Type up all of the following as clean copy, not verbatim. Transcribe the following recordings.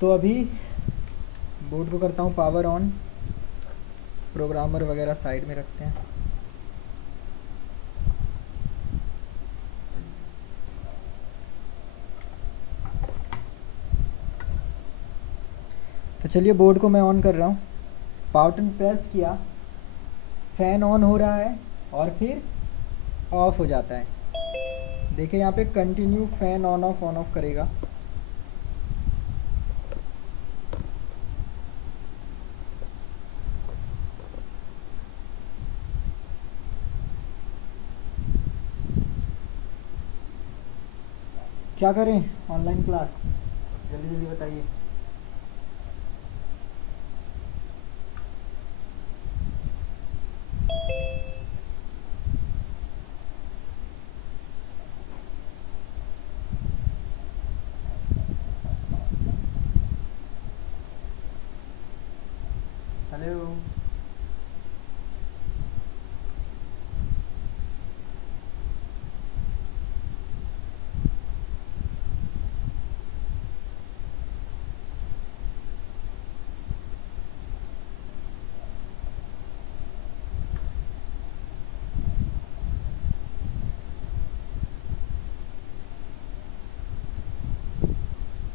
तो अभी बोर्ड को करता हूँ पावर ऑन, प्रोग्रामर वगैरह साइड में रखते हैं। तो चलिए बोर्ड को मैं ऑन कर रहा हूँ। पावर बटन प्रेस किया, फ़ैन ऑन हो रहा है और फिर ऑफ हो जाता है। देखिए यहाँ पे कंटिन्यू फ़ैन ऑन ऑफ करेगा। क्या करें ऑनलाइन क्लास, जल्दी जल्दी बताइए। हेलो,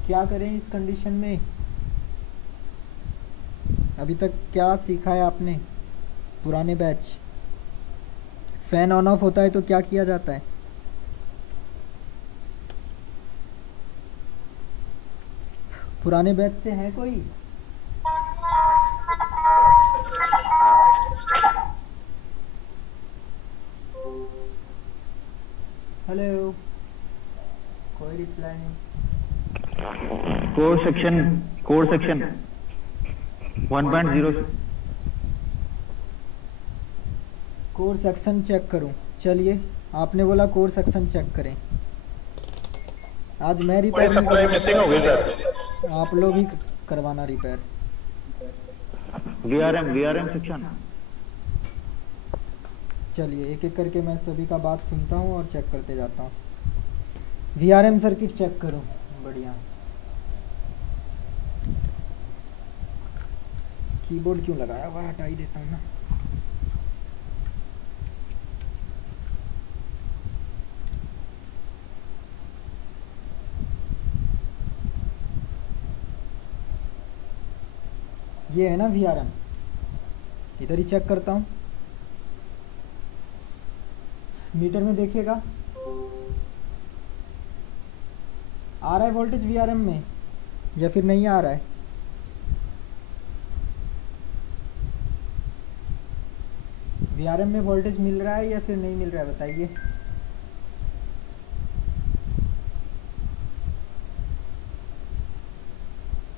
क्या करें इस कंडीशन में? अभी तक क्या सीखा है आपने पुराने बैच? फ़ैन ऑन ऑफ होता है तो क्या किया जाता है? पुराने बैच से है कोई? हेलो, कोई रिप्लाई नहीं। Code section 1.0 code section check करूं? चलिए, आपने बोला कोड सेक्शन चेक करें। आज मैं रिपेयर नहीं करूँगा, आप लोग ही करवाना रिपेयर। VRM section. चलिए एक एक करके मैं सभी का बात सुनता हूँ और चेक करते जाता हूँ। वीआरएम सर्किट चेक करूँ, बढ़िया। कीबोर्ड क्यों लगाया हुआ, हटा ही देता हूँ ना। ये है ना वीआरएम, इधर ही चेक करता हूँ। मीटर में देखिएगा, आ रहा है वोल्टेज वीआरएम में या फिर नहीं आ रहा है? वीआरएम में वोल्टेज मिल रहा है या फिर नहीं मिल रहा है, बताइए।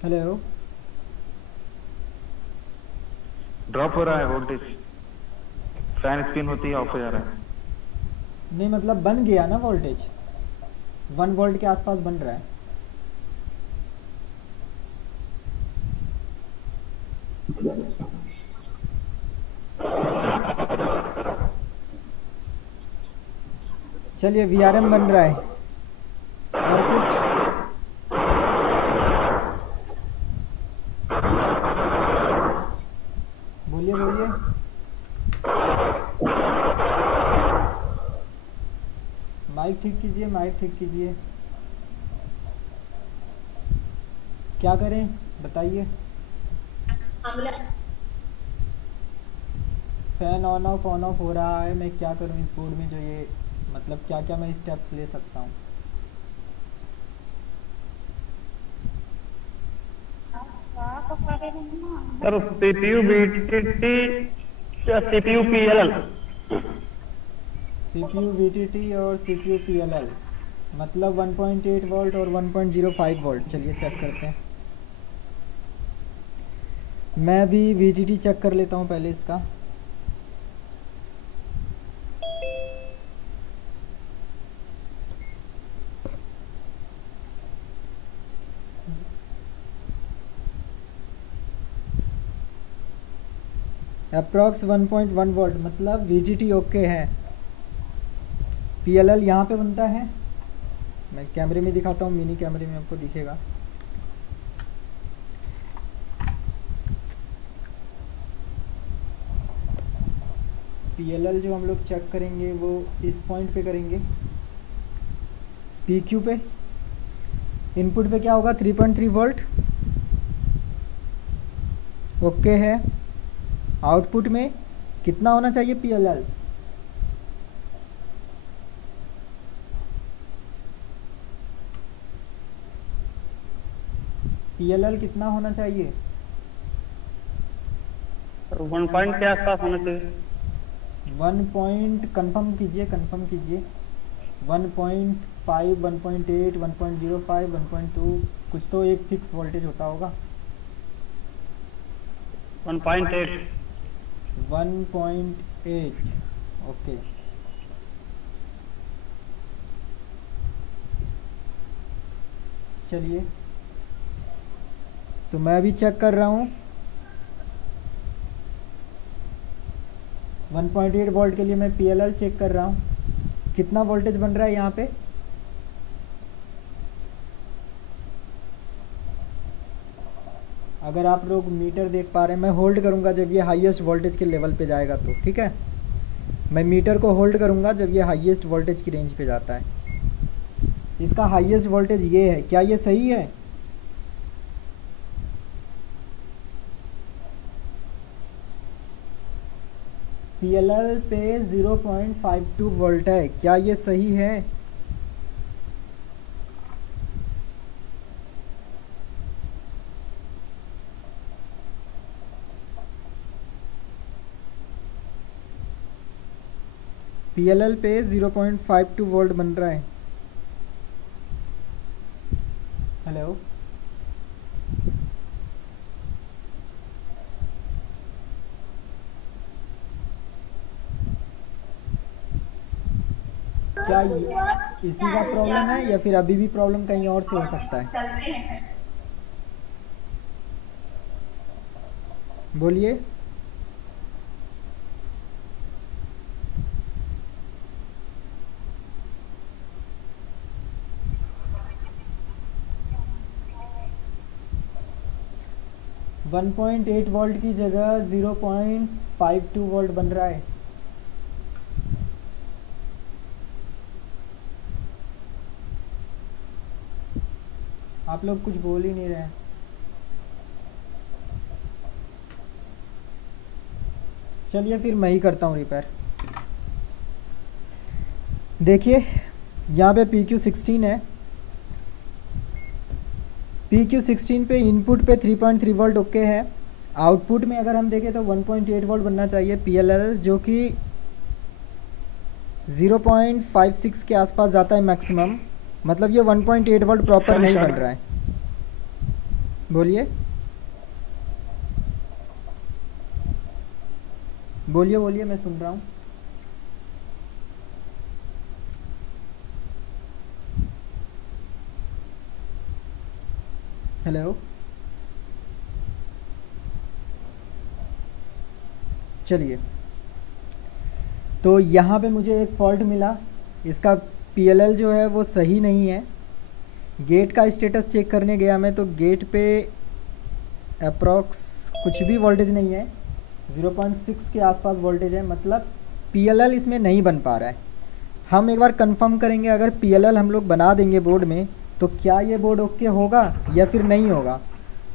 हेलो, ड्रॉप हो रहा है वोल्टेज, फैन स्पिन होती है, ऑफ हो जा रहा है। नहीं मतलब बन गया ना वोल्टेज, 1 वोल्ट के आसपास बन रहा है। चलिए वीआरएम बन रहा है, और कुछ? बोलिए बोलिए। माइक ठीक कीजिए, माइक ठीक कीजिए। क्या करें बताइए। फ़ैन ऑन ऑफ हो रहा है, मैं क्या करूं इस बोर्ड में? जो ये मतलब क्या क्या मैं स्टेप्स ले सकता हूं? सर सीपीयू बीटीटी या सीपीयू पीएलएल। सीपीयू वीटीटी और सीपीयू पीएलएल, मतलब 1.8 वोल्ट और 1.05 वोल्ट। चलिए चेक करते हैं। मैं भी वीटीटी चेक कर लेता हूं पहले इसका। अप्रॉक्स 1.1 वोल्ट, मतलब वीजीटी ओके है। पीएलएल यहाँ पे बनता है, मैं कैमरे में दिखाता हूँ, मिनी कैमरे में आपको दिखेगा। PLL जो हम लोग चेक करेंगे वो इस पॉइंट पे करेंगे, PQ पे। इनपुट पे क्या होगा, 3.3 वोल्ट, ओके है। आउटपुट में कितना होना चाहिए PLL, PLL कितना होना चाहिए, 1 पॉइंट के आसपास होना चाहिए। 1 पॉइंट कंफर्म कीजिए, कंफर्म कीजिए। 1.5, 1.8, 1.05, 1.2, कुछ तो एक फिक्स वोल्टेज होता होगा। 1.8। 1.8, ओके। चलिए, तो मैं अभी चेक कर रहा हूँ। 1.8 वोल्ट के लिए मैं PLL चेक कर रहा हूँ, कितना वोल्टेज बन रहा है यहाँ पे। अगर आप लोग मीटर देख पा रहे हैं, मैं होल्ड करूँगा जब ये हाईएस्ट वोल्टेज के लेवल पे जाएगा तो, ठीक है। मैं मीटर को होल्ड करूँगा जब ये हाईएस्ट वोल्टेज की रेंज पे जाता है। इसका हाईएस्ट वोल्टेज ये है, क्या ये सही है, PLL पे 0.52 वोल्ट है, क्या ये सही है। PLL पे 0.52 वोल्ट बन रहा है। हेलो, क्या इसी का प्रॉब्लम है या फिर अभी भी प्रॉब्लम कहीं और से हो सकता है, बोलिए। वन 1.8 वोल्ट की जगह 0.52 वोल्ट बन रहा है। आप लोग कुछ बोल ही नहीं रहे हैं। चलिए फिर मैं ही करता हूँ रिपेयर। देखिए यहाँ पे PQ16 है, PQ16 पे इनपुट पे 3.3 वोल्ट ओके है। आउटपुट में अगर हम देखें तो 1.8 वोल्ट बनना चाहिए PLL, जो कि 0.56 के आसपास जाता है मैक्सिमम, मतलब ये 1.8 वोल्ट प्रॉपर नहीं बन रहा है। बोलिए बोलिए बोलिए, मैं सुन रहा हूँ। हेलो, चलिए, तो यहाँ पे मुझे एक फॉल्ट मिला, इसका PLL जो है वो सही नहीं है। गेट का स्टेटस चेक करने गया मैं, तो गेट पे अप्रॉक्स कुछ भी वोल्टेज नहीं है, 0.6 के आसपास वोल्टेज है, मतलब PLL इसमें नहीं बन पा रहा है। हम एक बार कंफर्म करेंगे, अगर PLL हम लोग बना देंगे बोर्ड में तो क्या ये बोर्ड ओके होगा या फिर नहीं होगा।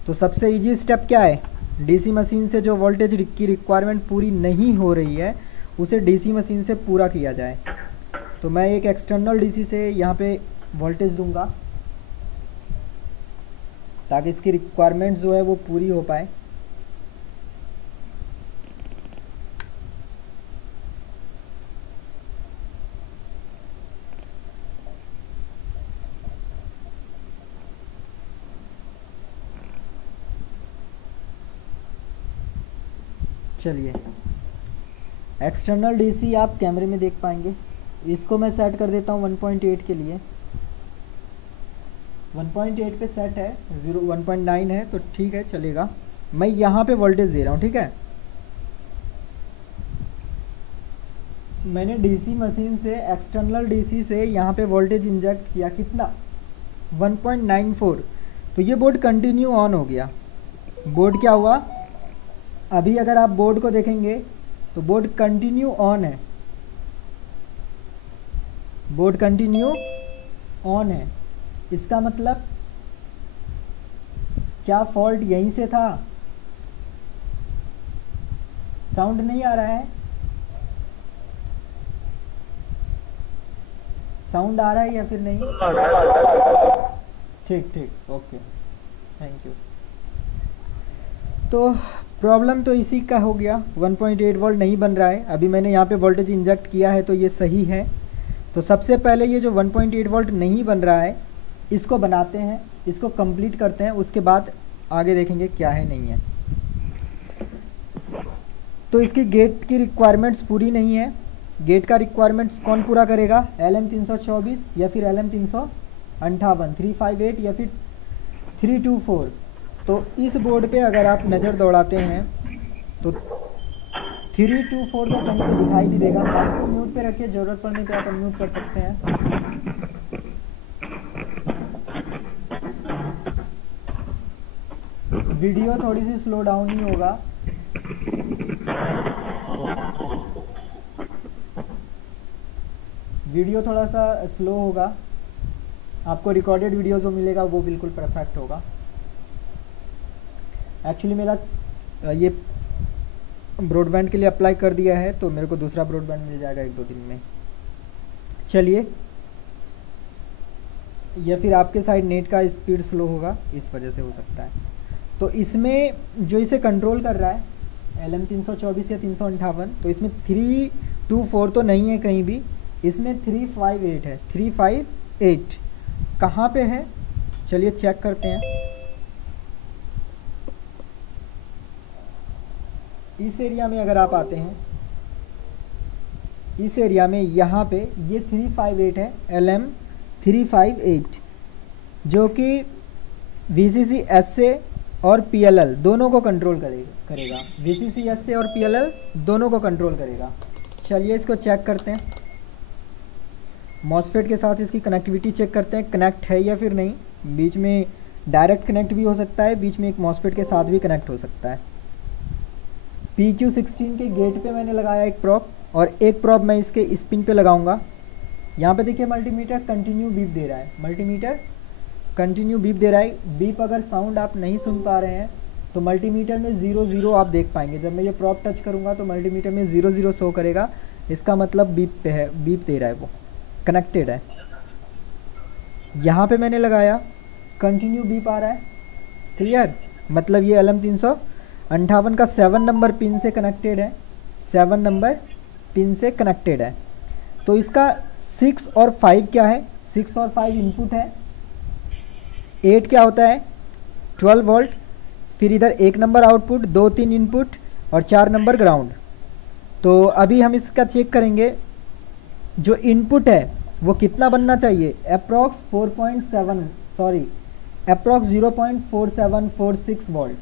तो सबसे इजी स्टेप क्या है, DC मशीन से जो वोल्टेज की रिक्वायरमेंट पूरी नहीं हो रही है उसे DC मशीन से पूरा किया जाए। तो मैं एक एक्सटर्नल DC से यहाँ पे वोल्टेज दूंगा ताकि इसकी रिक्वायरमेंट जो है वो पूरी हो पाए। चलिए, एक्सटर्नल DC आप कैमरे में देख पाएंगे। इसको मैं सेट कर देता हूँ 1.8 के लिए। 1.8 पे सेट है, 1.9 है तो ठीक है, चलेगा। मैं यहाँ पे वोल्टेज दे रहा हूँ, ठीक है। मैंने DC मशीन से, एक्सटर्नल DC से यहाँ पे वोल्टेज इंजेक्ट किया, कितना, 1.94। तो ये बोर्ड कंटिन्यू ऑन हो गया। बोर्ड क्या हुआ, अभी अगर आप बोर्ड को देखेंगे तो बोर्ड कंटिन्यू ऑन है, बोर्ड कंटिन्यू ऑन है। इसका मतलब क्या फॉल्ट यहीं से था? साउंड नहीं आ रहा है? साउंड आ रहा है या फिर नहीं? ठीक ठीक, ओके, थैंक यू। तो प्रॉब्लम तो इसी का हो गया, 1.8 वोल्ट नहीं बन रहा है। अभी मैंने यहाँ पे वोल्टेज इंजेक्ट किया है तो ये सही है। तो सबसे पहले ये जो 1.8 वोल्ट नहीं बन रहा है इसको बनाते हैं, इसको कंप्लीट करते हैं, उसके बाद आगे देखेंगे क्या है नहीं है। तो इसकी गेट की रिक्वायरमेंट्स पूरी नहीं है। गेट का रिक्वायरमेंट्स कौन पूरा करेगा? LM324 या फिर LM358, 358 या फिर 324। तो इस बोर्ड पे अगर आप नज़र दौड़ाते हैं तो 324 तो कहीं पे दिखाई नहीं देगा। माइक को म्यूट पे रखिए, ज़रूरत पड़ने पे आप अनम्यूट कर सकते हैं। वीडियो थोड़ी सी स्लो डाउन ही होगा। वीडियो थोड़ा सा स्लो होगा, आपको रिकॉर्डेड वीडियो जो मिलेगा वो बिल्कुल परफेक्ट होगा। एक्चुअली मेरा ये ब्रॉडबैंड के लिए अप्लाई कर दिया है तो मेरे को दूसरा ब्रॉडबैंड मिल जाएगा 1-2 दिन में। चलिए, या फिर आपके साइड नेट का स्पीड स्लो होगा, इस वजह से हो सकता है। तो इसमें जो इसे कंट्रोल कर रहा है LM324 या 358, तो इसमें 324 तो नहीं है कहीं भी, इसमें 358 है। 358 कहाँ पे है? चलिए चेक करते हैं। इस एरिया में अगर आप आते हैं, इस एरिया में यहाँ पे ये 358 है, LM358, जो कि VCC SA और PLL दोनों को कंट्रोल करेगा। VCC SA और PLL दोनों को कंट्रोल करेगा। चलिए इसको चेक करते हैं। मॉसफेट के साथ इसकी कनेक्टिविटी चेक करते हैं, कनेक्ट है या फिर नहीं। बीच में डायरेक्ट कनेक्ट भी हो सकता है, बीच में एक मॉसफेट के साथ भी कनेक्ट हो सकता है। PQ16 के गेट पे मैंने लगाया एक प्रॉप, और एक प्रॉप मैं इसके स्पिन पे लगाऊंगा। यहाँ पे देखिए मल्टीमीटर कंटिन्यू बीप दे रहा है, मल्टीमीटर कंटिन्यू बीप दे रहा है। बीप अगर साउंड आप नहीं सुन पा रहे हैं तो मल्टीमीटर में 0 आप देख पाएंगे। जब मैं ये प्रॉप टच करूँगा तो मल्टीमीटर में 0 शो करेगा, इसका मतलब बीप पे है, बीप दे रहा है, वो कनेक्टेड है। यहाँ पे मैंने लगाया, कंटिन्यू बीप आ रहा है, क्लियर, मतलब ये LM358 का 7 नंबर पिन से कनेक्टेड है, 7 नंबर पिन से कनेक्टेड है। तो इसका 6 और 5 क्या है? 6 और 5 इनपुट है, 8 क्या होता है? 12 वोल्ट। फिर इधर 1 नंबर आउटपुट, 2-3 इनपुट और 4 नंबर ग्राउंड। तो अभी हम इसका चेक करेंगे, जो इनपुट है वो कितना बनना चाहिए? Approx 0.4746 volt.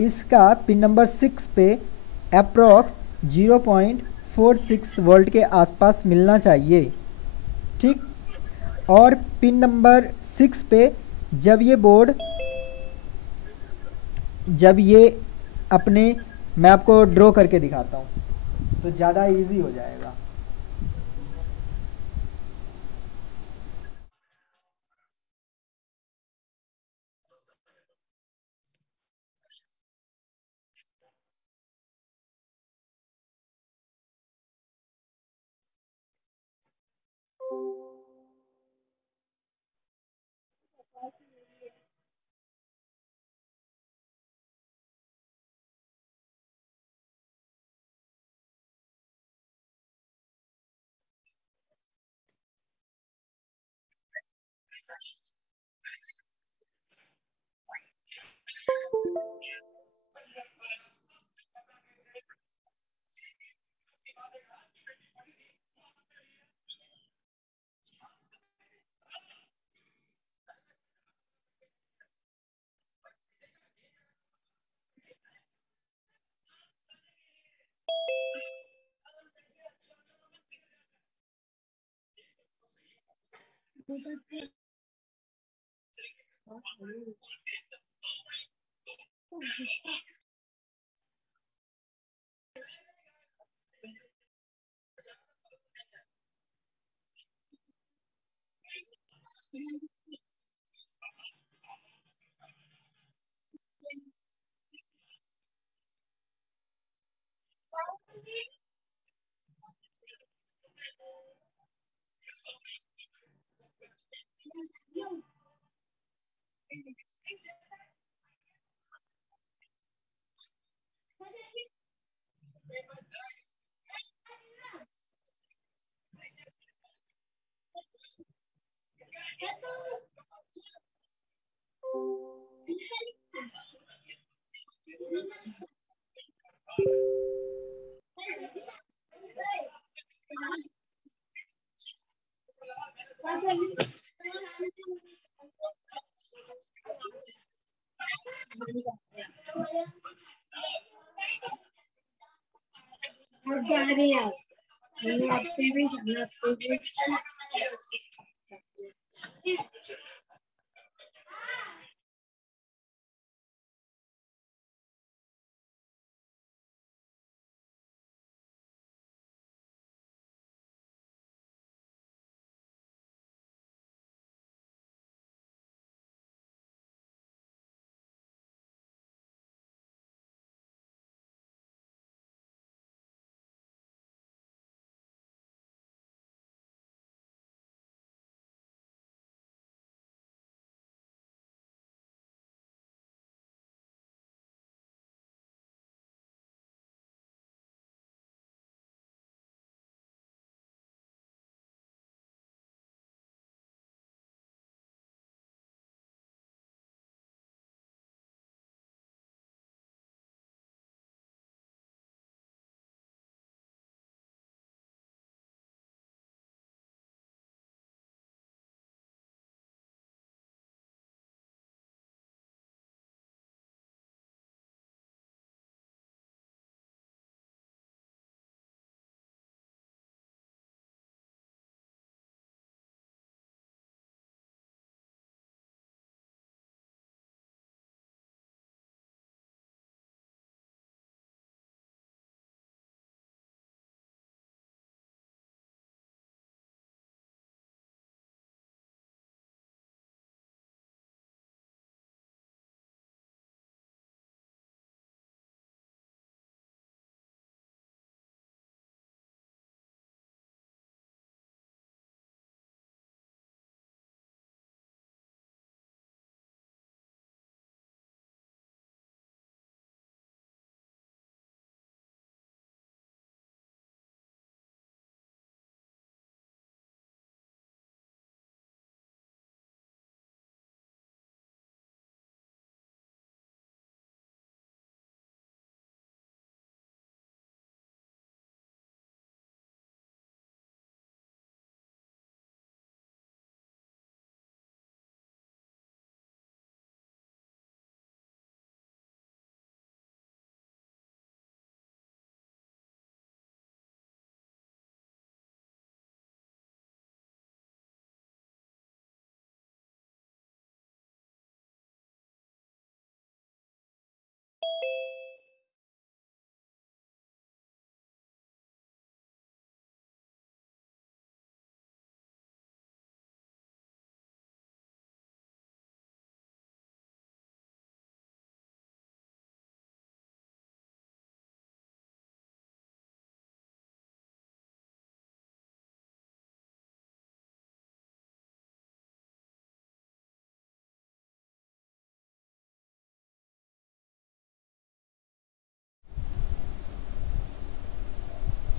इसका पिन नंबर 6 पे अप्रॉक्स 0.46 वोल्ट के आसपास मिलना चाहिए, ठीक। और पिन नंबर 6 पे जब ये अपने, मैं आपको ड्रॉ करके दिखाता हूँ तो ज़्यादा इजी हो जाएगा। अब जा रहे हैं आप मैंने आपसे भी जाना आपको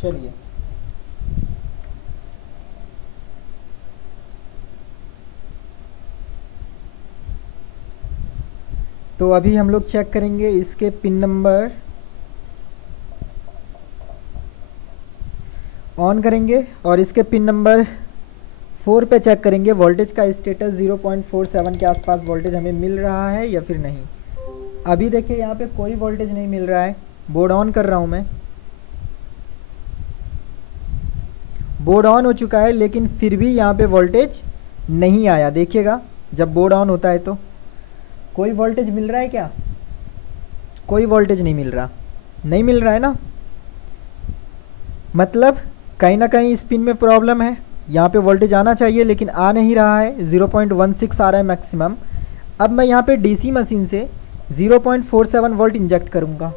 चलिए तो अभी हम लोग चेक करेंगे इसके पिन नंबर ऑन करेंगे और इसके पिन नंबर 4 पे चेक करेंगे वोल्टेज का स्टेटस 0.47 के आसपास वोल्टेज हमें मिल रहा है या फिर नहीं। अभी देखिए यहाँ पे कोई वोल्टेज नहीं मिल रहा है। बोर्ड ऑन कर रहा हूँ मैं, बोर्ड ऑन हो चुका है लेकिन फिर भी यहाँ पे वोल्टेज नहीं आया। देखिएगा जब बोर्ड ऑन होता है तो कोई वोल्टेज मिल रहा है क्या? कोई वोल्टेज नहीं मिल रहा, नहीं मिल रहा है ना, मतलब कहीं ना कहीं स्पिन में प्रॉब्लम है। यहाँ पे वोल्टेज आना चाहिए लेकिन आ नहीं रहा है, 0.16 आ रहा है मैक्सिमम। अब मैं यहाँ पे डीसी मशीन से 0.47 वोल्ट इंजेक्ट करूँगा।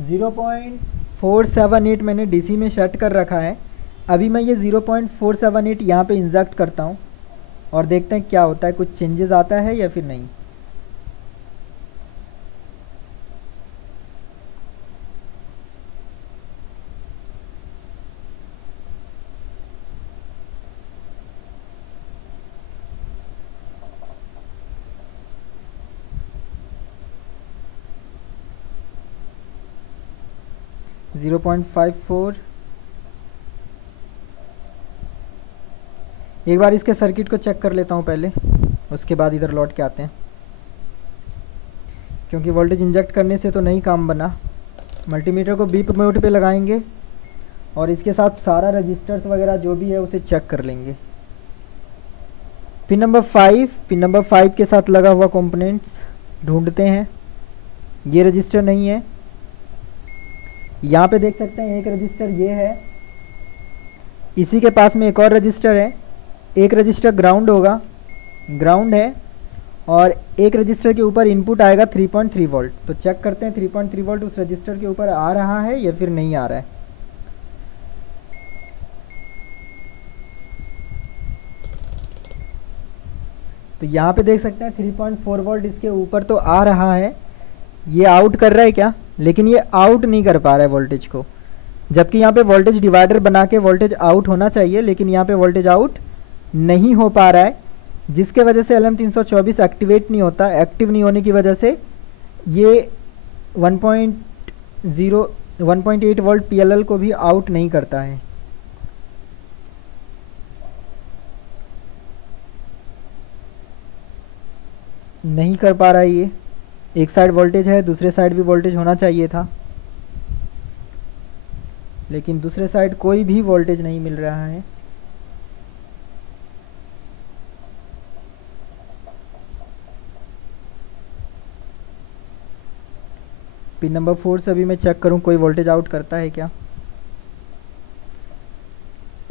ज़ीरो पॉइंट 478 मैंने डीसी में सेट कर रखा है। अभी मैं ये 0.478 यहाँ पे इंजेक्ट करता हूँ और देखते हैं क्या होता है, कुछ चेंजेस आता है या फिर नहीं। Zero point 54। एक बार इसके सर्किट को चेक कर लेता हूँ पहले, उसके बाद इधर लौट के आते हैं, क्योंकि वोल्टेज इंजेक्ट करने से तो नहीं काम बना। मल्टीमीटर को बीप मोड पे लगाएंगे और इसके साथ सारा रजिस्टर्स वगैरह जो भी है उसे चेक कर लेंगे। पिन नंबर 5 के साथ लगा हुआ कंपोनेंट्स ढूंढते हैं। ये रजिस्टर नहीं है। यहाँ पे देख सकते हैं एक रजिस्टर ये है, इसी के पास में एक और रजिस्टर है। एक रजिस्टर ग्राउंड होगा, ग्राउंड है, और एक रजिस्टर के ऊपर इनपुट आएगा 3.3 वोल्ट। तो चेक करते हैं 3.3 वोल्ट उस रजिस्टर के ऊपर आ रहा है या फिर नहीं आ रहा है। तो यहाँ पे देख सकते हैं 3.4 वोल्ट इसके ऊपर तो आ रहा है। ये आउट कर रहा है क्या, लेकिन ये आउट नहीं कर पा रहा है वोल्टेज को, जबकि यहाँ पे वोल्टेज डिवाइडर बना के वोल्टेज आउट होना चाहिए, लेकिन यहाँ पे वोल्टेज आउट नहीं हो पा रहा है, जिसके वजह से LM324 एक्टिवेट नहीं होता। एक्टिव नहीं होने की वजह से ये 1.8 वोल्ट PLL को भी आउट नहीं करता है। नहीं कर पा रहा है ये। एक साइड वोल्टेज है, दूसरे साइड भी वोल्टेज होना चाहिए था, लेकिन दूसरे साइड कोई भी वोल्टेज नहीं मिल रहा है। पिन नंबर 4 से अभी मैं चेक करूं कोई वोल्टेज आउट करता है क्या।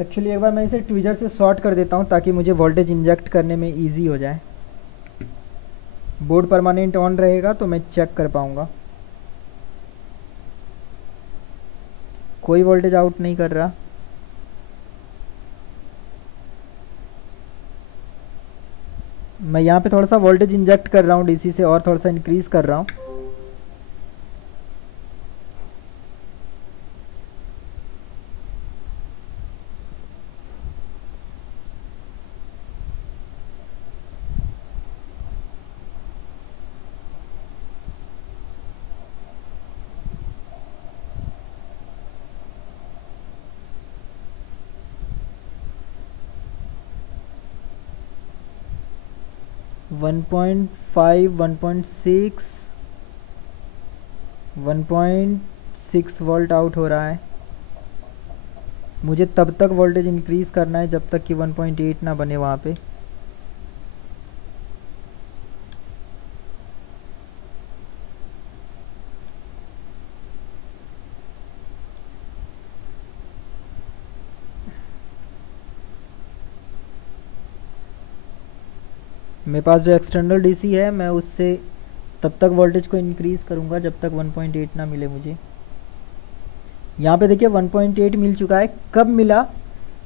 एक्चुअली एक बार मैं इसे ट्विजर से शॉर्ट कर देता हूं ताकि मुझे वोल्टेज इंजेक्ट करने में इजी हो जाए। बोर्ड परमानेंट ऑन रहेगा तो मैं चेक कर पाऊंगा। कोई वोल्टेज आउट नहीं कर रहा। मैं यहाँ पे थोड़ा सा वोल्टेज इंजेक्ट कर रहा हूँ डीसी से, और थोड़ा सा इंक्रीज कर रहा हूँ। वन 1.6 वोल्ट आउट हो रहा है। मुझे तब तक वोल्टेज इंक्रीज करना है जब तक कि 1.8 ना बने वहाँ पे। मेरे पास जो एक्सटर्नल डीसी है मैं उससे तब तक वोल्टेज को इंक्रीज़ करूँगा जब तक 1.8 ना मिले मुझे। यहाँ पे देखिए 1.8 मिल चुका है। कब मिला,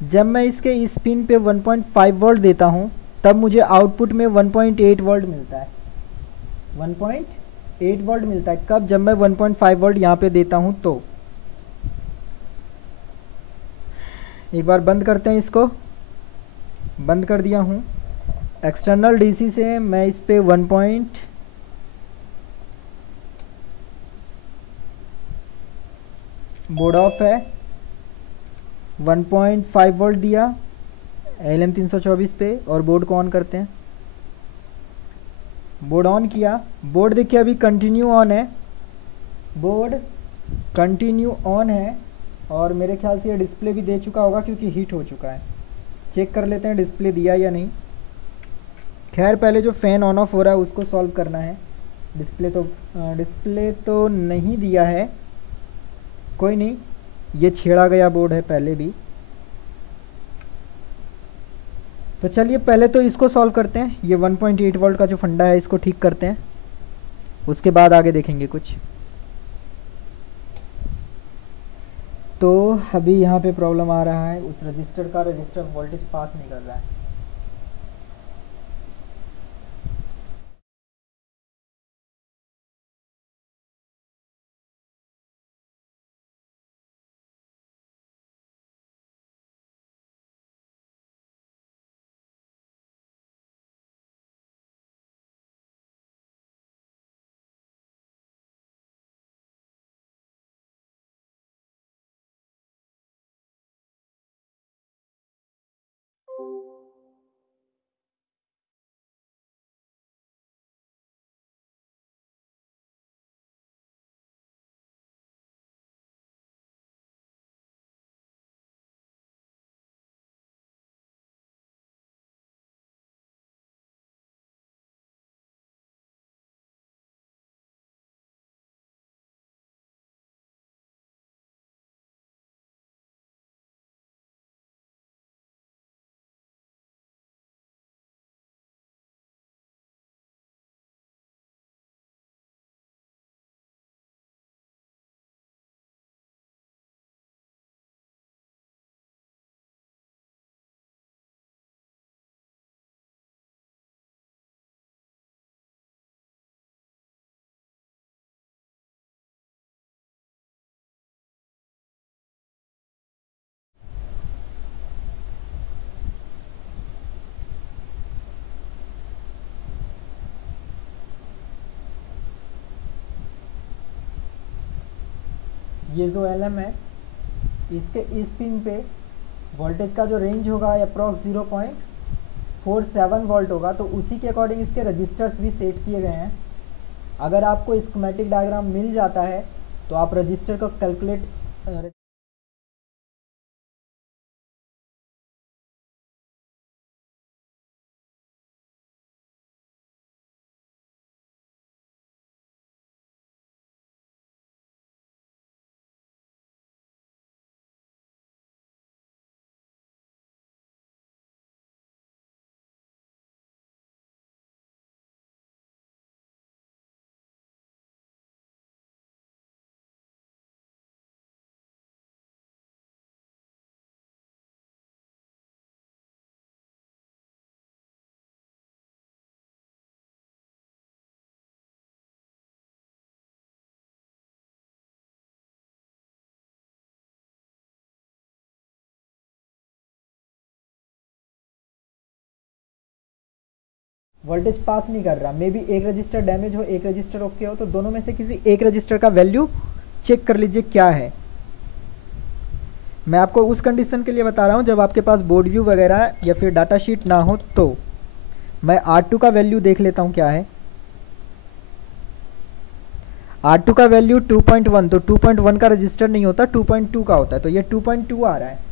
जब मैं इसके इस पिन पे 1.5 वोल्ट देता हूँ तब मुझे आउटपुट में 1.8 वोल्ट मिलता है। 1.8 वोल्ट मिलता है कब, जब मैं 1.5 वोल्ट यहाँ पे देता हूँ तो। एक बार बंद करते हैं इसको। बंद कर दिया हूँ। एक्सटर्नल डीसी से मैं इस पे बोर्ड ऑफ है, 1.5 वोल्ट दिया LM324 पे, और बोर्ड को ऑन करते हैं। बोर्ड ऑन किया, बोर्ड देखिए अभी कंटिन्यू ऑन है, बोर्ड कंटिन्यू ऑन है, और मेरे ख्याल से ये डिस्प्ले भी दे चुका होगा क्योंकि हीट हो चुका है। चेक कर लेते हैं डिस्प्ले दिया या नहीं। खैर पहले जो फ़ैन ऑन ऑफ हो रहा है उसको सॉल्व करना है। डिस्प्ले तो नहीं दिया है, कोई नहीं, ये छेड़ा गया बोर्ड है पहले भी। तो चलिए पहले तो इसको सॉल्व करते हैं, ये 1.8 वोल्ट का जो फंडा है इसको ठीक करते हैं, उसके बाद आगे देखेंगे कुछ। तो अभी यहाँ पे प्रॉब्लम आ रहा है, उस रजिस्टर वोल्टेज पास नहीं कर रहा है। ये जो LM है, इसके इस पिन पे वोल्टेज का जो रेंज होगा अप्रॉक्स 0.47 वोल्ट होगा, तो उसी के अकॉर्डिंग इसके रजिस्टर्स भी सेट किए गए हैं। अगर आपको स्कीमेटिक डायग्राम मिल जाता है तो आप रजिस्टर को कैलकुलेट वोल्टेज पास नहीं कर रहा। मे बी एक रजिस्टर डैमेज हो, एक रजिस्टर ओके हो, तो दोनों में से किसी एक रजिस्टर का वैल्यू चेक कर लीजिए क्या है। मैं आपको उस कंडीशन के लिए बता रहा हूँ जब आपके पास बोर्ड व्यू वगैरह या फिर डाटा शीट ना हो। तो मैं R2 का वैल्यू देख लेता हूँ क्या है। R2 का वैल्यू 2.1, तो 2.1 का रजिस्टर नहीं होता, 2.2 का होता है, तो ये 2.2 आ रहा है।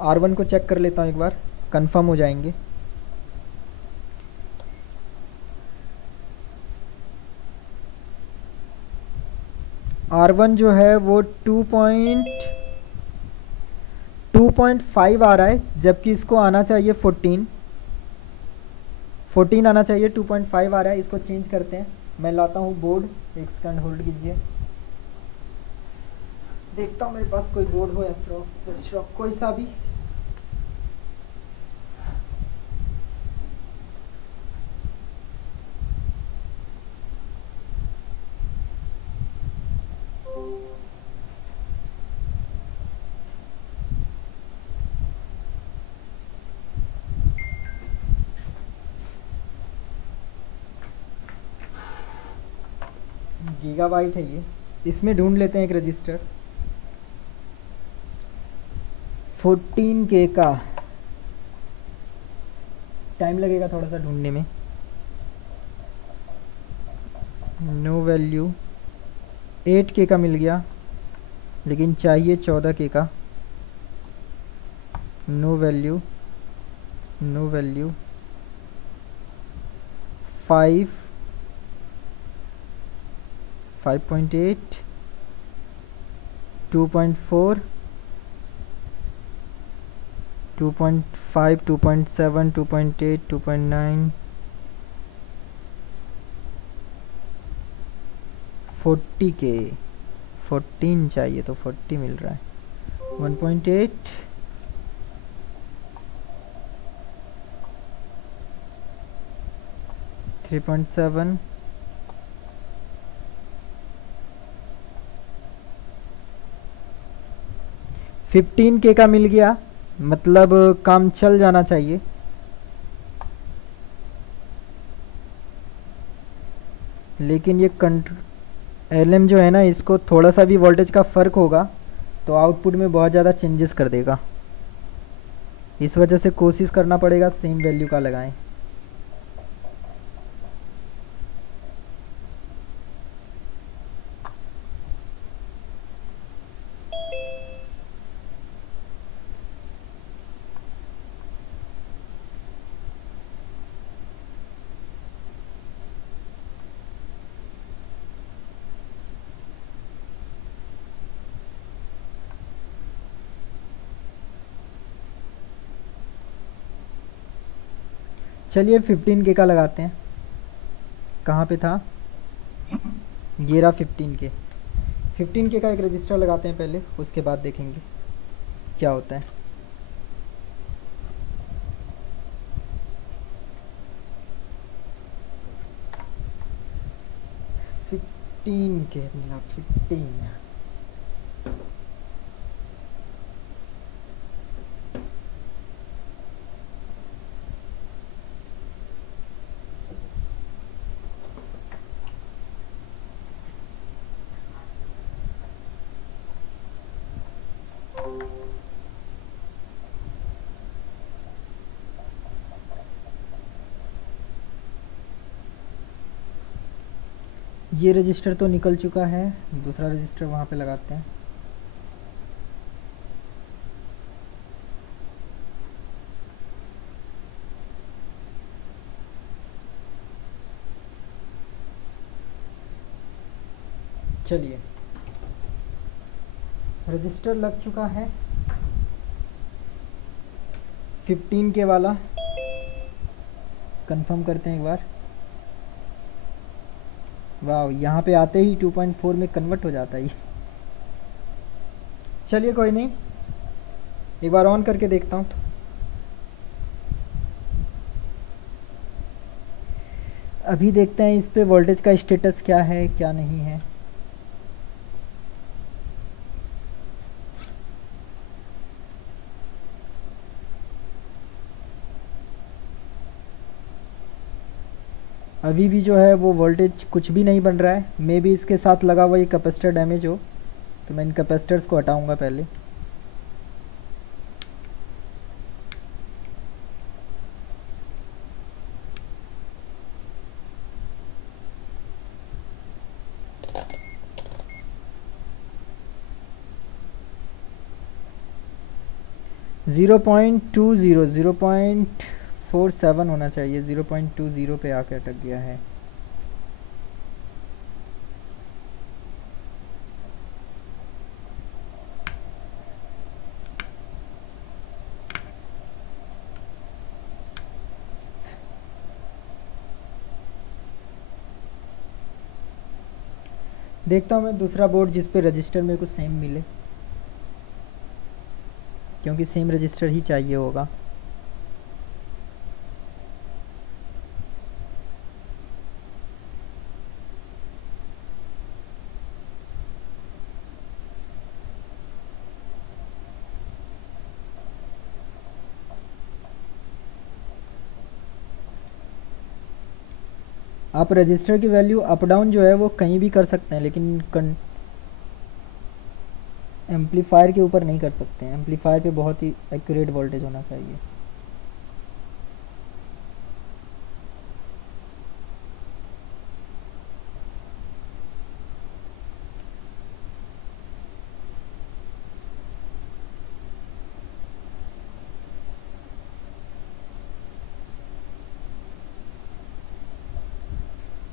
R1 को चेक कर लेता हूँ एक बार, कंफर्म हो जाएंगे। R1 जो है वो 2.5 आ रहा है, जबकि इसको आना चाहिए 14 आना चाहिए। 2.5 आ रहा है, इसको चेंज करते हैं। मैं लाता हूँ बोर्ड, एक सेकंड होल्ड कीजिए। देखता हूँ मेरे पास कोई बोर्ड हो एस्ट्रो कोई सा भी। गीगाबाइट है ये, इसमें ढूंढ लेते हैं एक रजिस्टर 14K का। टाइम लगेगा थोड़ा सा ढूंढने में। No value. 8K का मिल गया, लेकिन चाहिए 14K का। No value, no value. 5.8, 2.4, 2.5, 2.7, 2.8, 2.9, 40K। 14 चाहिए तो 40 मिल रहा है। 1.8, 3.7, 15K का मिल गया, मतलब काम चल जाना चाहिए। लेकिन ये LM जो है ना, इसको थोड़ा सा भी वोल्टेज का फ़र्क होगा तो आउटपुट में बहुत ज़्यादा चेंजेस कर देगा। इस वजह से कोशिश करना पड़ेगा सेम वैल्यू का लगाएं। चलिए 15K का लगाते हैं। कहाँ पे था ये रहा 15K। 15K का एक रजिस्टर लगाते हैं पहले, उसके बाद देखेंगे क्या होता है। 15K मिला, 15। ये रजिस्टर तो निकल चुका है, दूसरा रजिस्टर वहाँ पे लगाते हैं। चलिए, रजिस्टर लग चुका है 15 के वाला, कंफर्म करते हैं एक बार। वाह, यहाँ पे आते ही 2.4 में कन्वर्ट हो जाता है ये। चलिए कोई नहीं, एक बार ऑन करके देखता हूँ। अभी देखते हैं इस पे वोल्टेज का स्टेटस क्या है क्या नहीं है। अभी भी जो है वो वोल्टेज कुछ भी नहीं बन रहा है। मे बी इसके साथ लगा हुआ ये कैपेसिटर डैमेज हो, तो मैं इन कैपेसिटर्स को हटाऊंगा पहले। ज़ीरो पॉइंट 0.47 होना चाहिए, 0.20 पे आके अटक गया है। देखता हूँ मैं दूसरा बोर्ड जिस पे रजिस्टर मेरे को सेम मिले, क्योंकि सेम रजिस्टर ही चाहिए होगा। आप रजिस्टर की वैल्यू अप डाउन जो है वो कहीं भी कर सकते हैं, लेकिन एम्पलीफायर के ऊपर नहीं कर सकते हैं। एम्पलीफायर पे बहुत ही एक्यूरेट वोल्टेज होना चाहिए।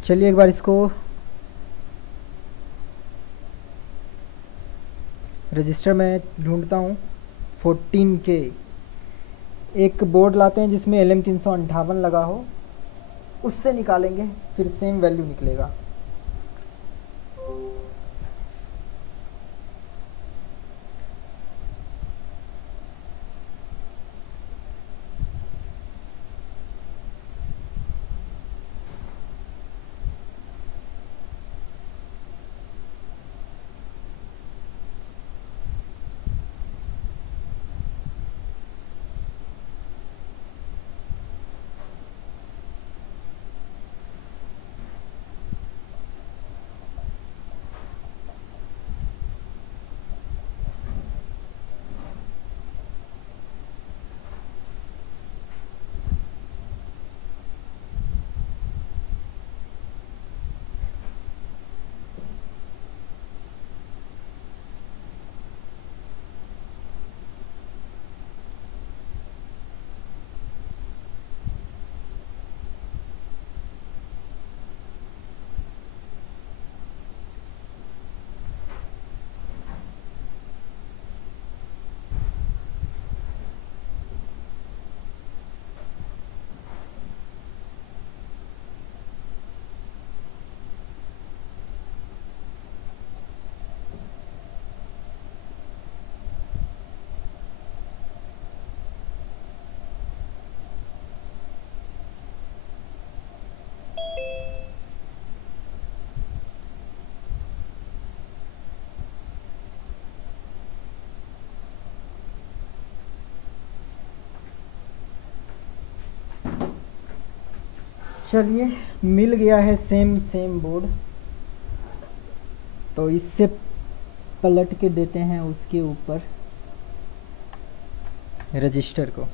चलिए एक बार इसको रजिस्टर में ढूंढता हूँ 14 के। एक बोर्ड लाते हैं जिसमें LM358 लगा हो, उससे निकालेंगे, फिर सेम वैल्यू निकलेगा। चलिए, मिल गया है सेम बोर्ड, तो इससे पलट के देते हैं उसके ऊपर रजिस्टर को।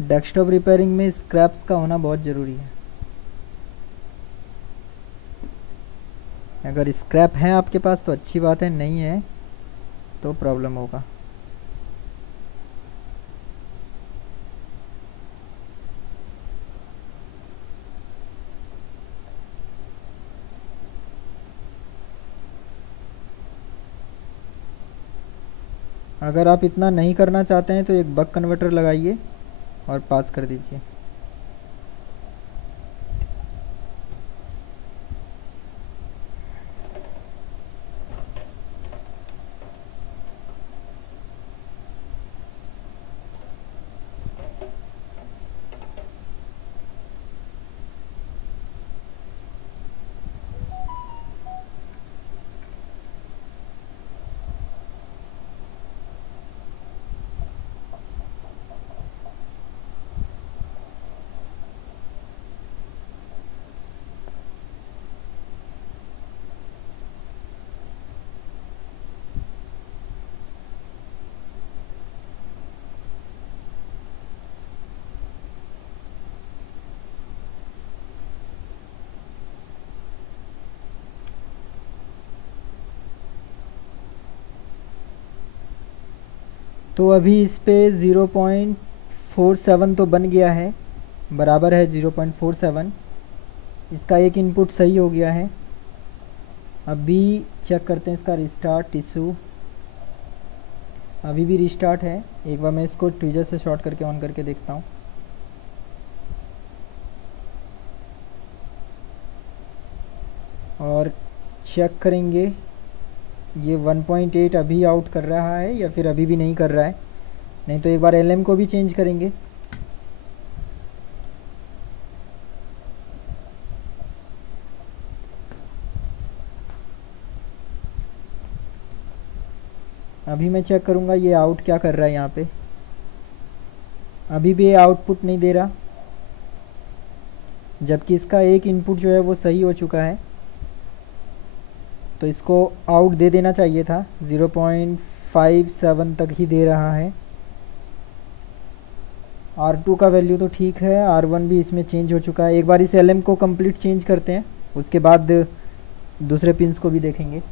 डेस्कटॉप रिपेयरिंग में स्क्रैप्स का होना बहुत ज़रूरी है। अगर स्क्रैप है आपके पास तो अच्छी बात है, नहीं है तो प्रॉब्लम होगा। अगर आप इतना नहीं करना चाहते हैं तो एक बक कन्वर्टर लगाइए और पास कर दीजिए। तो अभी इस पे 0.47 तो बन गया है, बराबर है 0.47। इसका एक इनपुट सही हो गया है। अभी चेक करते हैं इसका रिस्टार्ट इशू। अभी भी रिस्टार्ट है। एक बार मैं इसको ट्विजर से शॉर्ट करके ऑन करके देखता हूँ। और चेक करेंगे ये 1.8 अभी आउट कर रहा है या फिर अभी भी नहीं कर रहा है। नहीं तो एक बार LM को भी चेंज करेंगे। अभी मैं चेक करूँगा ये आउट क्या कर रहा है यहाँ पे। अभी भी ये आउटपुट नहीं दे रहा, जबकि इसका एक इनपुट जो है वो सही हो चुका है। तो इसको आउट दे देना चाहिए था। 0.57 तक ही दे रहा है। R2 का वैल्यू तो ठीक है, R1 भी इसमें चेंज हो चुका है। एक बार इस LM को कंप्लीट चेंज करते हैं, उसके बाद दूसरे पिंस को भी देखेंगे।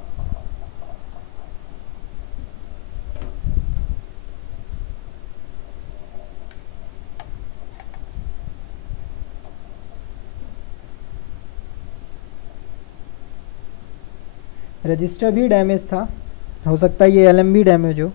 रजिस्टर भी डैमेज था, हो सकता है ये LM भी डैमेज हो।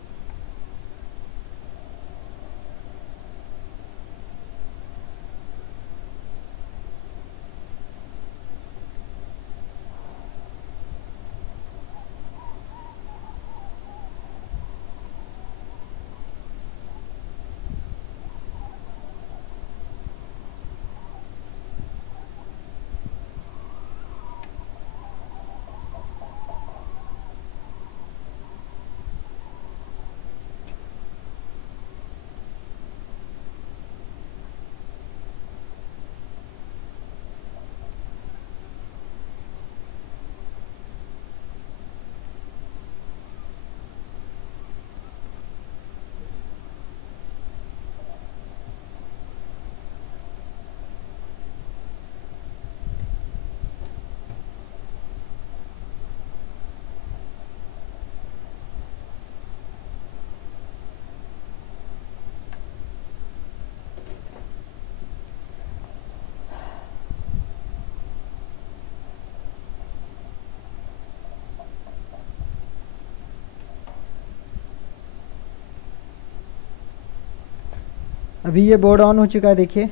अभी ये बोर्ड ऑन हो चुका है, देखिए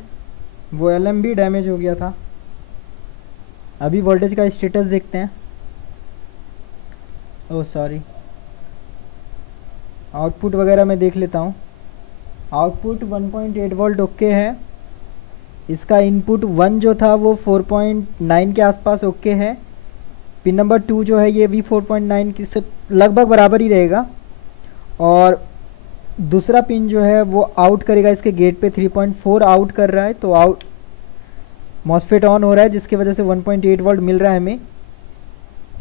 वो LM भी डैमेज हो गया था। अभी वोल्टेज का स्टेटस देखते हैं। ओह सॉरी, आउटपुट वगैरह मैं देख लेता हूँ। आउटपुट 1.8 वोल्ट ओके है। इसका इनपुट 1 जो था वो 4.9 के आसपास ओके है। पिन नंबर 2 जो है ये भी 4.9 की से लगभग बराबर ही रहेगा। और दूसरा पिन जो है वो आउट करेगा, इसके गेट पे 3.4 आउट कर रहा है। तो आउट मॉसफेट ऑन हो रहा है, जिसकी वजह से 1.8 वोल्ट मिल रहा है हमें।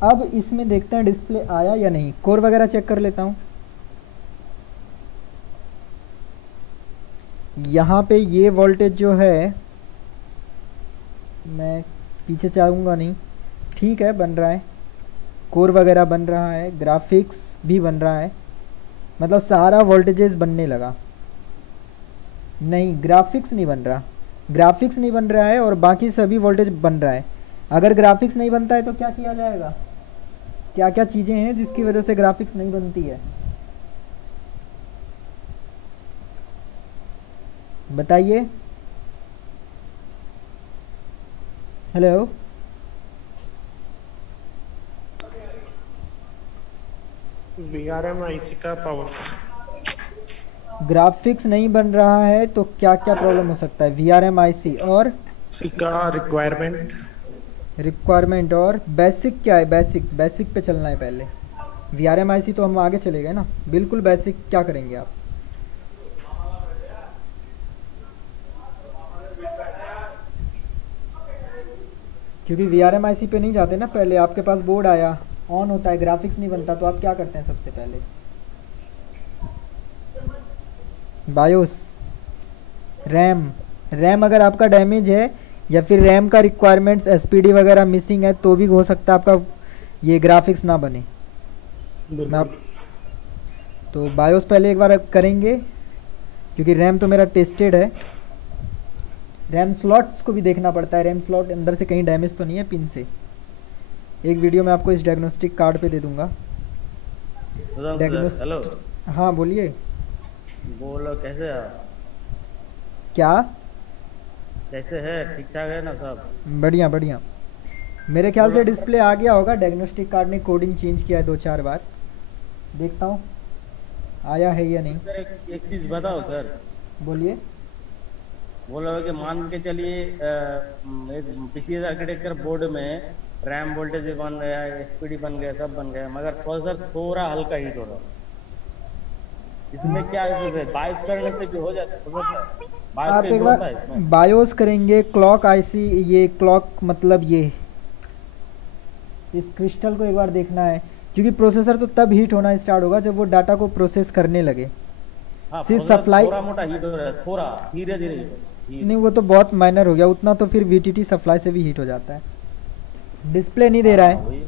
अब इसमें देखते हैं डिस्प्ले आया या नहीं। कोर वगैरह चेक कर लेता हूँ। यहाँ पे ये वोल्टेज जो है, मैं पीछे चाहूँगा नहीं, ठीक है बन रहा है, कोर वगैरह बन रहा है, ग्राफिक्स भी बन रहा है, मतलब सारा वोल्टेजेस बनने लगा। नहीं, ग्राफिक्स नहीं बन रहा, ग्राफिक्स नहीं बन रहा है और बाकी सभी वोल्टेज बन रहा है। अगर ग्राफिक्स नहीं बनता है तो क्या किया जाएगा, क्या क्या चीज़ें हैं जिसकी वजह से ग्राफिक्स नहीं बनती है, बताइए। हेलो, VRM IC का पावर। ग्राफिक्स नहीं बन रहा है तो क्या क्या प्रॉब्लम हो सकता है, वी आर एम आई सी और सी का रिक्वायरमेंट। रिक्वायरमेंट और बेसिक क्या है, बेसिक बेसिक पे चलना है पहले। वी आर एम आई सी तो हम आगे चले गए ना, बिल्कुल बेसिक क्या करेंगे आप। क्योंकि वी आर एम आई सी पे नहीं जाते ना, पहले आपके पास बोर्ड आया, ऑन होता है, ग्राफिक्स नहीं बनता, तो आप क्या करते हैं सबसे पहले, बायोस, रैम। रैम अगर आपका डैमेज है या फिर रैम का रिक्वायरमेंट्स एस पी डी वगैरह मिसिंग है तो भी हो सकता है आपका ये ग्राफिक्स ना बने। मैं आप तो बायोस पहले एक बार करेंगे, क्योंकि रैम तो मेरा टेस्टेड है। रैम स्लॉट्स को भी देखना पड़ता है, रैम स्लॉट अंदर से कहीं डैमेज तो नहीं है पिन से। एक वीडियो मैं आपको इस डायग्नोस्टिक कार्ड पे दे दूंगा। हेलो। डायग्नोस्ट हाँ बोलिए। बोलो कैसे है आप? क्या? कैसे है? ठीक ठाक है ना सब? बढ़िया बढ़िया। मेरे ख्याल से डिस्प्ले आ गया होगा, डायग्नोस्टिक कार्ड ने कोडिंग चेंज किया है 2-4 बार, देखता हूँ आया है या नहीं। सर एक चीज बताओ सर। बोलिए। बोलो कि मान के चलिए एक पीसीएस आर्किटेक्चर बोर्ड में रैम वोल्टेज भी बन गया, एसपीडी बन गया, सब बन गया, मगर प्रोसेसर थोड़ा हल्का हीट हो रहा है। इसमें क्या है, बाइस करने से भी हो जाता है? बाइस आप का एक इशू होता है बार इसमें? बायोस करेंगे, क्लॉक आईसी, ये क्लॉक मतलब ये इस क्रिस्टल को एक बार देखना है, क्योंकि प्रोसेसर तो तब हीट होना स्टार्ट होगा जब वो डाटा को प्रोसेस करने लगे। हाँ, सिर्फ प्रोसेसर सप्लाई थोड़ा मोटा हीट हो रहा है, थोड़ा धीरे धीरे नहीं, वो तो बहुत माइनर हो गया, उतना तो फिर वीटीटी सप्लाई से भी हीट हो जाता है। डिस्प्ले नहीं दे रहा हाँ है वही।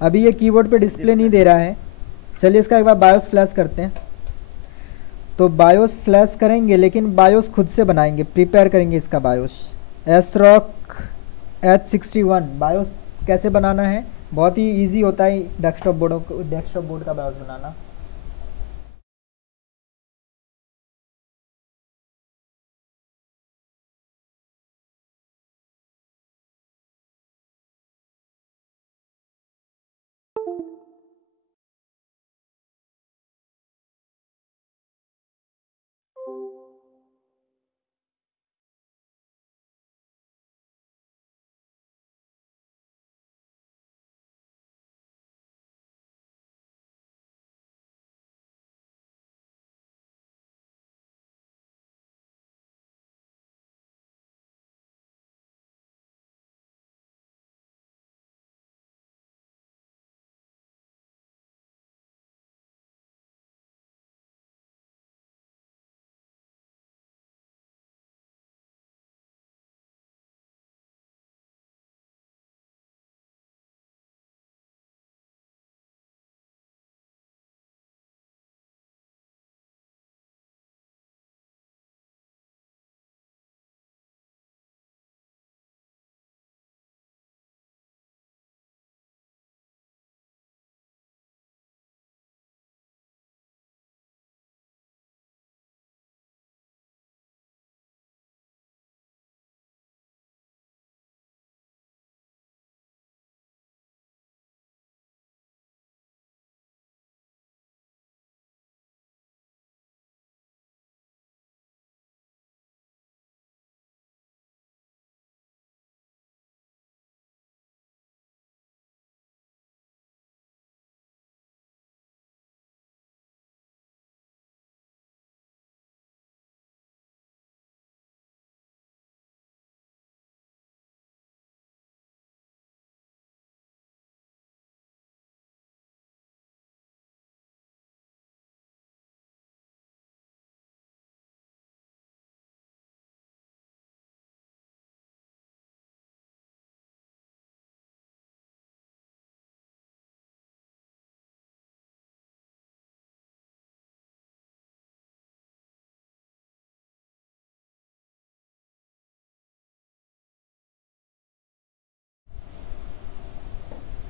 अभी, ये कीबोर्ड पे डिस्प्ले नहीं दे रहा है। चलिए इसका एक बार बायोस फ्लैश करते हैं। तो बायोस फ्लैश करेंगे, लेकिन बायोस खुद से बनाएंगे, प्रिपेयर करेंगे इसका बायोस। एसरॉक H61 बायोस कैसे बनाना है, बहुत ही इजी होता है डेस्कटॉप बोर्ड का बायोस बनाना।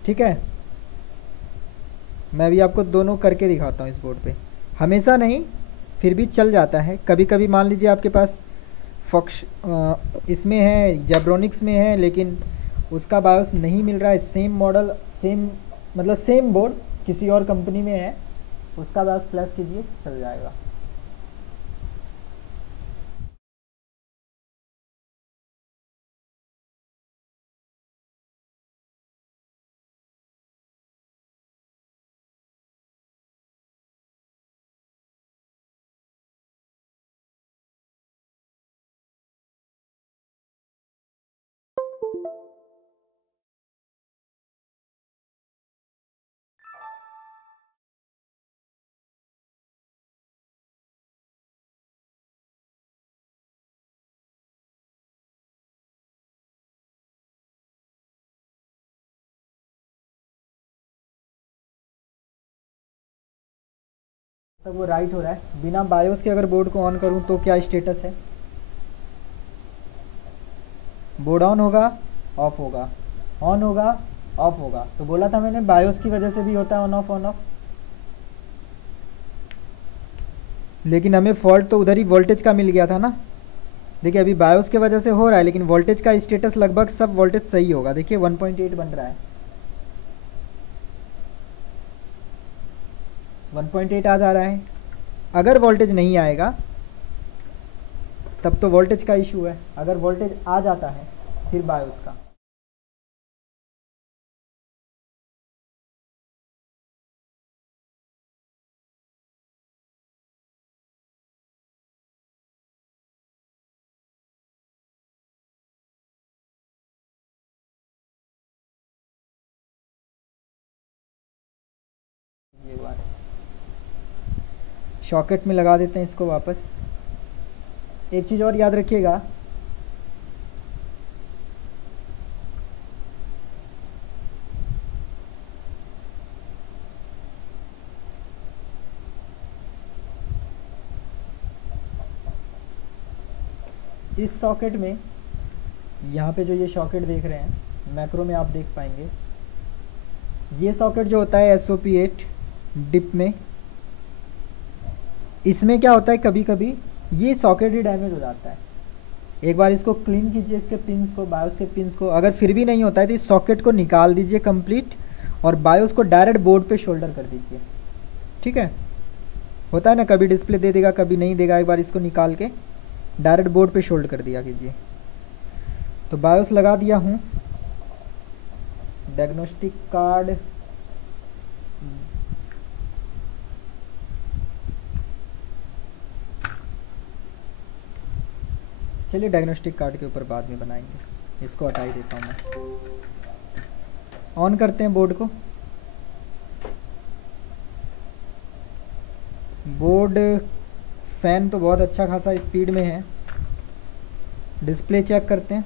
ठीक है, मैं भी आपको दोनों करके दिखाता हूँ इस बोर्ड पे। हमेशा नहीं, फिर भी चल जाता है कभी कभी। मान लीजिए आपके पास फॉक्स इसमें है, जेब्रोनिक्स में है, लेकिन उसका बायोस नहीं मिल रहा है, सेम मॉडल सेम मतलब सेम बोर्ड किसी और कंपनी में है, उसका बायोस फ्लैश कीजिए, चल जाएगा। तब वो राइट हो रहा है। बिना बायोस के अगर बोर्ड को ऑन करूं तो क्या स्टेटस है? बोर्ड ऑन होगा, ऑफ होगा, ऑन होगा, ऑफ होगा। तो बोला था मैंने बायोस की वजह से भी होता है ऑन ऑफ ऑन ऑफ। लेकिन हमें फॉल्ट तो उधर ही वोल्टेज का मिल गया था ना। देखिए अभी बायोस के वजह से हो रहा है, लेकिन वोल्टेज का स्टेटस लगभग सब वोल्टेज सही होगा। देखिए 1.8 बन रहा है, 1.8 आ जा रहा है। अगर वोल्टेज नहीं आएगा तब तो वोल्टेज का इशू है, अगर वोल्टेज आ जाता है फिर बायोस का। ये बात सॉकेट में लगा देते हैं इसको वापस। एक चीज़ और याद रखिएगा, इस सॉकेट में, यहाँ पे जो ये सॉकेट देख रहे हैं मैक्रो में आप देख पाएंगे, ये सॉकेट जो होता है SOP8 डिप में, इसमें क्या होता है कभी कभी ये सॉकेट ही डैमेज हो जाता है। एक बार इसको क्लीन कीजिए, इसके पिंस को, बायोस के पिंस को। अगर फिर भी नहीं होता है तो इस सॉकेट को निकाल दीजिए कंप्लीट, और बायोस को डायरेक्ट बोर्ड पे शोल्डर कर दीजिए। ठीक है, होता है ना कभी डिस्प्ले दे देगा कभी नहीं देगा। एक बार इसको निकाल के डायरेक्ट बोर्ड पे शोल्ड कर दिया कीजिए। तो बायोस लगा दिया हूँ, डायग्नोस्टिक कार्ड चलिए डायग्नोस्टिक कार्ड के ऊपर बाद में बनाएंगे, इसको हटा ही देता हूँ मैं। ऑन करते हैं बोर्ड को। बोर्ड फैन तो बहुत अच्छा खासा स्पीड में है। डिस्प्ले चेक करते हैं,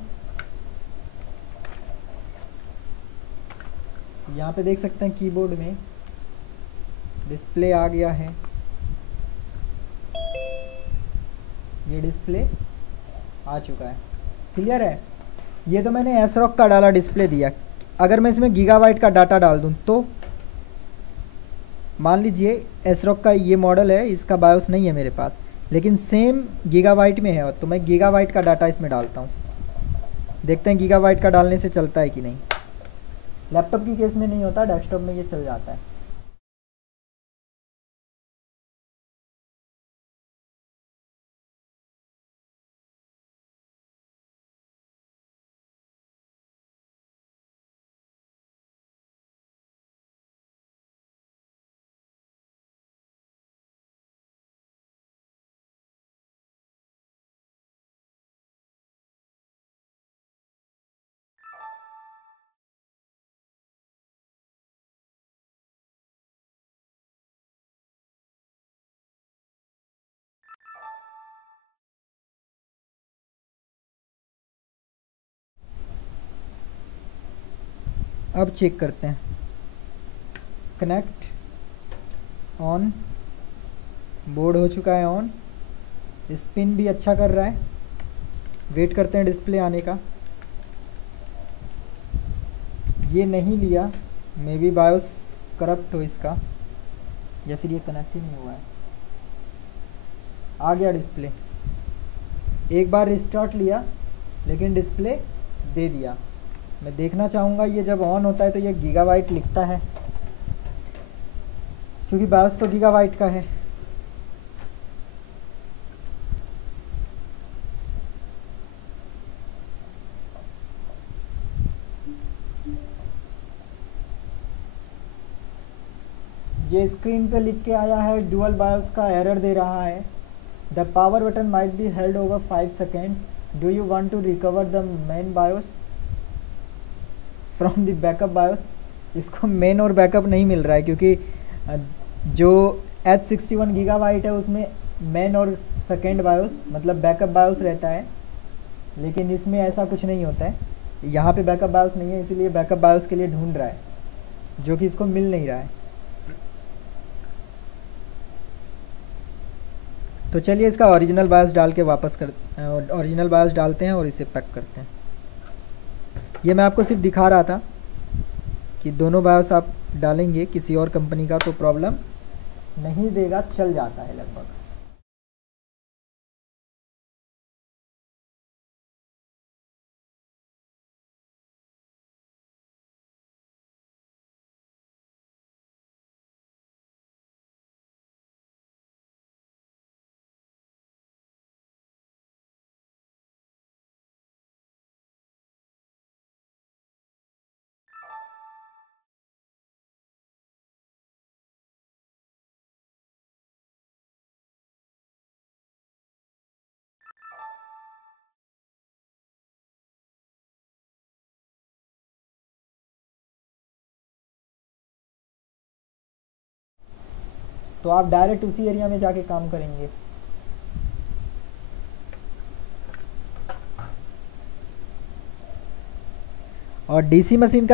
यहाँ पे देख सकते हैं कीबोर्ड में डिस्प्ले आ गया है। ये डिस्प्ले आ चुका है, क्लियर है। ये तो मैंने एसरॉक का डाला डिस्प्ले दिया। अगर मैं इसमें गीगाबाइट का डाटा डाल दूं तो मान लीजिए एसरॉक का ये मॉडल है, इसका बायोस नहीं है मेरे पास, लेकिन सेम गीगाबाइट में है, तो मैं गीगाबाइट का डाटा इसमें डालता हूँ। देखते हैं गीगाबाइट का डालने से चलता है कि नहीं। लैपटॉप की केस में नहीं होता, डेस्कटॉप में ये चल जाता है। अब चेक करते हैं, कनेक्ट, ऑन, बोर्ड हो चुका है ऑन, स्पिन भी अच्छा कर रहा है। वेट करते हैं डिस्प्ले आने का। ये नहीं लिया मे बी बायोस करप्ट हो इसका, या फिर ये कनेक्ट ही नहीं हुआ है। आ गया डिस्प्ले, एक बार रिस्टार्ट लिया लेकिन डिस्प्ले दे दिया। मैं देखना चाहूँगा ये जब ऑन होता है तो ये गीगाबाइट लिखता है, क्योंकि बायोस तो गीगाबाइट का है। ये स्क्रीन पे लिख के आया है डुअल बायोस का एरर दे रहा है। The power button might be held over 5 second, do you want to recover the main BIOS from the backup BIOS. इसको मेन और बैकअप नहीं मिल रहा है, क्योंकि जो H61 गीगाबाइट है उसमें मेन और सेकेंड बायोस मतलब बैकअप बायोस रहता है, लेकिन इसमें ऐसा कुछ नहीं होता है। यहाँ पे बैकअप बायोस नहीं है, इसीलिए बैकअप बायोस के लिए ढूंढ रहा है, जो कि इसको मिल नहीं रहा है। तो चलिए इसका ओरिजिनल बायोस डाल के ओरिजिनल बायोस डालते हैं और इसे पैक करते हैं। ये मैं आपको सिर्फ दिखा रहा था कि दोनों बायोस आप डालेंगे किसी और कंपनी का तो प्रॉब्लम नहीं देगा, चल जाता है लगभग। तो आप डायरेक्ट उसी एरिया में जाके काम करेंगे। और डीसी मशीन का